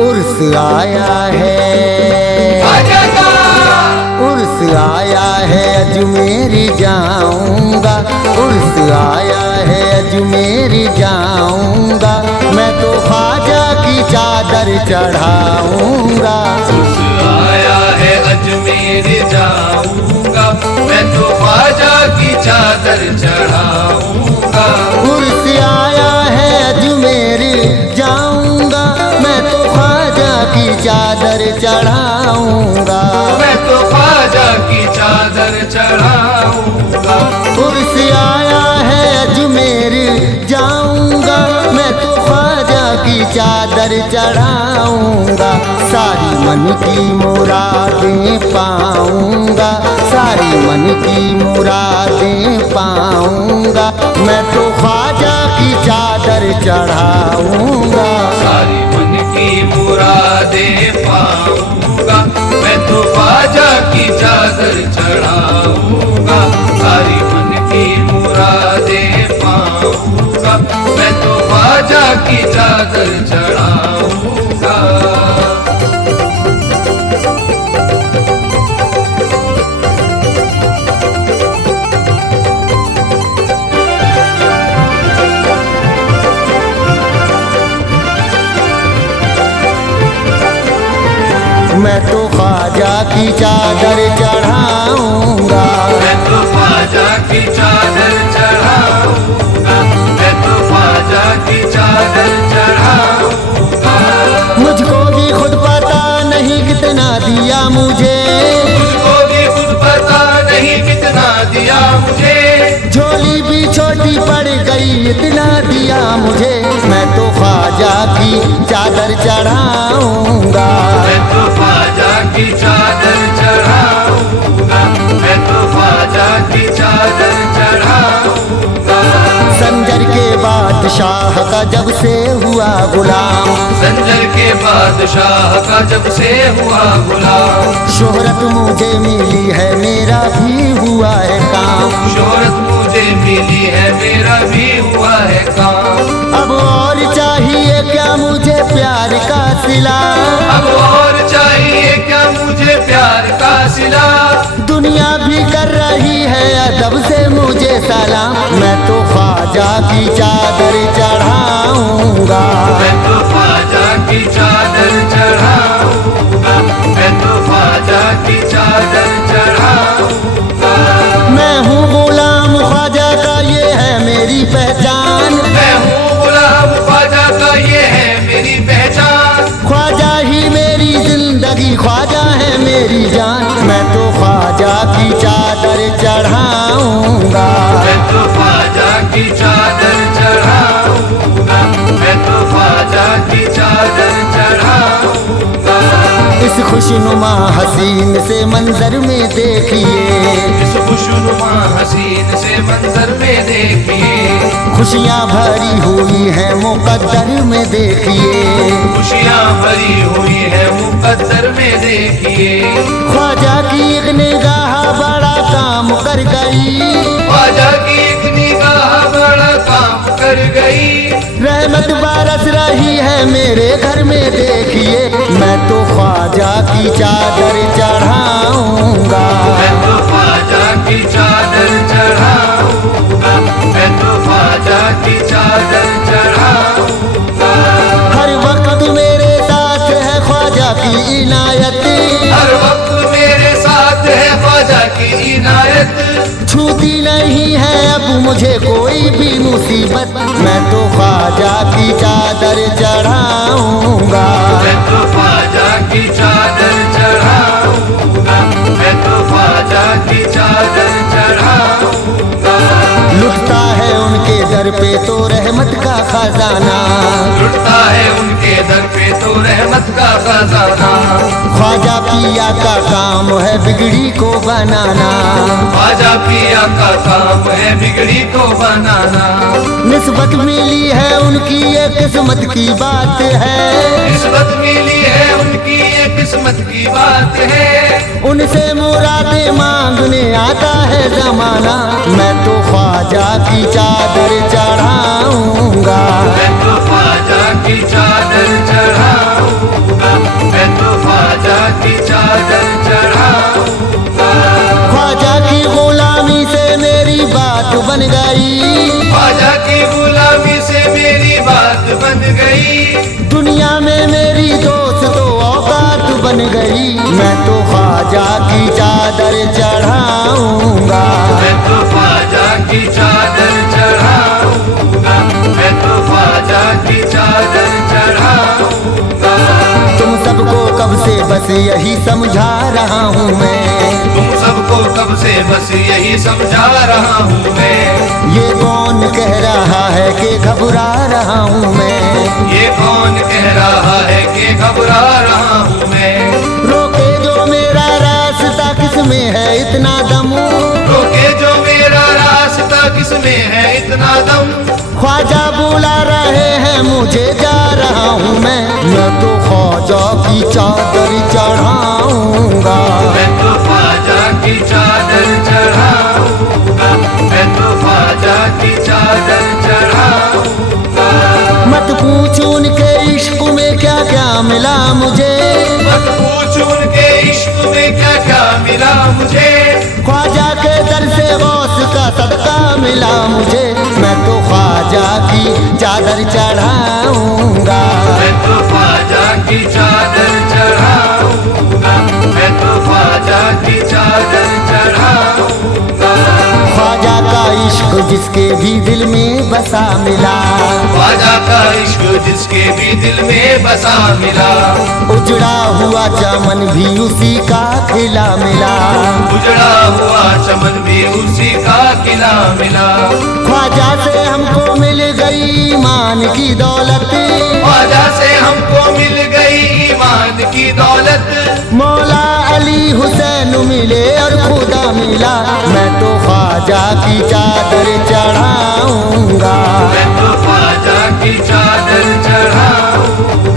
उर्स आया है, उर्स आया है अजमेर जाऊंगा, उर्स आया है अजमेर जाऊंगा, मैं तो ख्वाजा की चादर चढ़ाऊंगा। उर्स आया है अजमेर जाऊंगा, मैं तो ख्वाजा की चादर चढ़ाऊंगा। उर्स आया है अजमेर जाऊंगा, मैं तो ख्वाजा की चादर चढ़ाऊंगा, मैं तो ख्वाजा की चादर चढ़ाऊंगा। उर्स आया है अजमेर जाऊंगा, मैं तो ख्वाजा की चादर चढ़ाऊंगा, सारी मन की मुरादें पाऊंगा, सारी मन की मुरादें पाऊंगा, मैं तो ख्वाजा की चादर चढ़ाऊंगा। सारी मन की मुरादें पाऊंगा, मैं तो ख्वाजा की चादर चढ़ाऊंगा। सारी मन की मुरादें पाऊंगा, मैं तो ख्वाजा की चादर चढ़ाऊंगा। मैं तो ख्वाजा की चादर चढ़ाऊंगा, मैं तो ख्वाजा की चादर चढ़ाऊंगा, मैं तो ख्वाजा की चादर चढ़ाऊंगा। मुझको भी खुद पता नहीं कितना दिया मुझे, मुझको भी खुद पता नहीं कितना दिया मुझे, झोली भी छोटी पड़ गई इतना दिया मुझे, मैं तो ख्वाजा की चादर चढ़ाऊंगा। मैं तो ख्वाजा की चादर चढ़ाऊंगा, मैं तो ख्वाजा की चादर चढ़ाऊंगा। संजर के बादशाह का जब से हुआ गुलाम, संजर के बादशाह का जब से हुआ गुलाम, शोहरत मुझे मिली है मेरा भी हुआ है काम, शोहरत मुझे मिली है मेरा भी हुआ है काम। अब और चाहिए क्या मुझे प्यार का सिला, अब और चाहिए क्या मुझे प्यार का सिला, दुनिया भी कर रही है अदब से मुझे सलाम, मैं तो ख्वाजा की चादर चढ़ाऊंगा। मैं तो ख्वाजा की चादर चढ़ाऊंगा, मैं तो ख्वाजा की चादर चढ़ाऊंगा। मैं हूँ गुलाम ख्वाजा का ये है मेरी पहचान, मैं हूँ गुलाम ख्वाजा का ये है मेरी पहचान, ख्वाजा ही मेरी जिंदगी ख्वाजा है मेरी जान, मैं तो ख्वाजा की चादर चढ़ाऊंगा। मैं तो ख्वाजा की चादर चढ़ाऊंगा, मैं तो ख्वाजा की चादर चढ़ाऊंगा। इस खुशनुमा हसीन से मंजर में देखिए, इस खुशनुमा हसीन से मंजर में देखिए, खुशियाँ भरी हुई है मुकद्दर में देखिए, खुशियाँ भरी हुई है मुकद्दर में देखिए। ख्वाजा की एक निगाह बड़ा काम कर गई, ख्वाजा की एक निगाह बड़ा काम कर गई, रहमत बरस रही है मेरे घर में देखिए, मैं तो ख्वाजा की चादर चढ़ाऊंगा। मैं तो ख्वाजा की चादर चढ़ाऊंगा, मैं तो ख्वाजा की चादर चढ़ाऊंगा। हर वक्त मेरे साथ है ख्वाजा की इनायत, हर वक्त मेरे साथ है ख्वाजा की इनायत, छूती नहीं है अब मुझे कोई भी मुसीबत, मैं तो ख्वाजा की चादर चढ़ाऊंगा। मैं तो ख्वाजा की चादर चढ़ाऊंगा, मैं तो ख्वाजा की चादर चढ़ाऊंगा। लुटता है उनके दर पे तो रहमत का खजाना, लुटता है उनके दर पे तो रहमत का खजाना, ख्वाजा पिया का काम है बिगड़ी को बनाना, ख्वाजा पिया का काम है बिगड़ी को बनाना। निस्बत मिली है उनकी ये किस्मत की बात है, निस्बत मिली है उनकी ये किस्मत की बात है, उनसे मुरादें मांगने आता है जमाना, मैं तो ख्वाजा की चादर चढ़ाऊंगा। मैं तो ख्वाजा की चादर चढ़ाऊंगा, बन गई, ख्वाजा की गुलामी से मेरी बात बन गई। दुनिया में मेरी दोस्त तो औकात बन गई। मैं तो ख्वाजा की चादर चढ़ाऊंगा, मैं तो ख्वाजा की चादर चढ़ाऊंगा, मैं तो ख्वाजा की चादर चढ़ाऊंगा। तुम सबको कब से बस यही समझा रहा हूँ मैं, तुम सबको कब से बस यही समझा रहा हूँ मैं। ये कौन कह रहा है कि घबरा रहा हूँ मैं, ये कौन कह रहा है कि घबरा रहा हूँ मैं। रोके जो मेरा रास्ता किसमें है इतना दम, रोके जो मेरा रास्ता किसमें है इतना दम। ख्वाजा बुला रहे हैं मुझे, जा रहा हूँ मैं तो ख्वाजा की चादर चढ़ाऊंगा, मैं तो ख्वाजा की चादर चढ़ाऊंगा, मैं तो ख्वाजा की चादर चढ़ाऊंगा। मत पूछ उनके इश्क में क्या क्या मिला मुझे, मत पूछ उनके इश्क में क्या क्या मिला मुझे। ख्वाजा के दर से गौस का सदका मिला मुझे, मैं तो ख्वाजा की चादर चढ़ाऊंगा, मैं तो ख्वाजा की चादर चढ़ाऊंगा, मैं तो ख्वाजा की चादर चढ़ाऊंगा। ख्वाजा का इश्क जिसके भी दिल में बसा मिला, ख्वाजा का इश्क जिसके भी दिल में बसा मिला। उजड़ा हुआ चमन भी उसी का खिला मिला, उजड़ा हुआ चमन भी उसी का खिला मिला। ख्वाजा से हमको मिल गई ईमान की दौलत, ख्वाजा से हमको मिल गई ईमान की दौलत। मौला अली हुसैन मिले और खुदा मिला, मैं तो ख्वाजा की चादर चढ़ाऊंगा, मैं तो ख्वाजा की चादर चढ़ाऊंगा,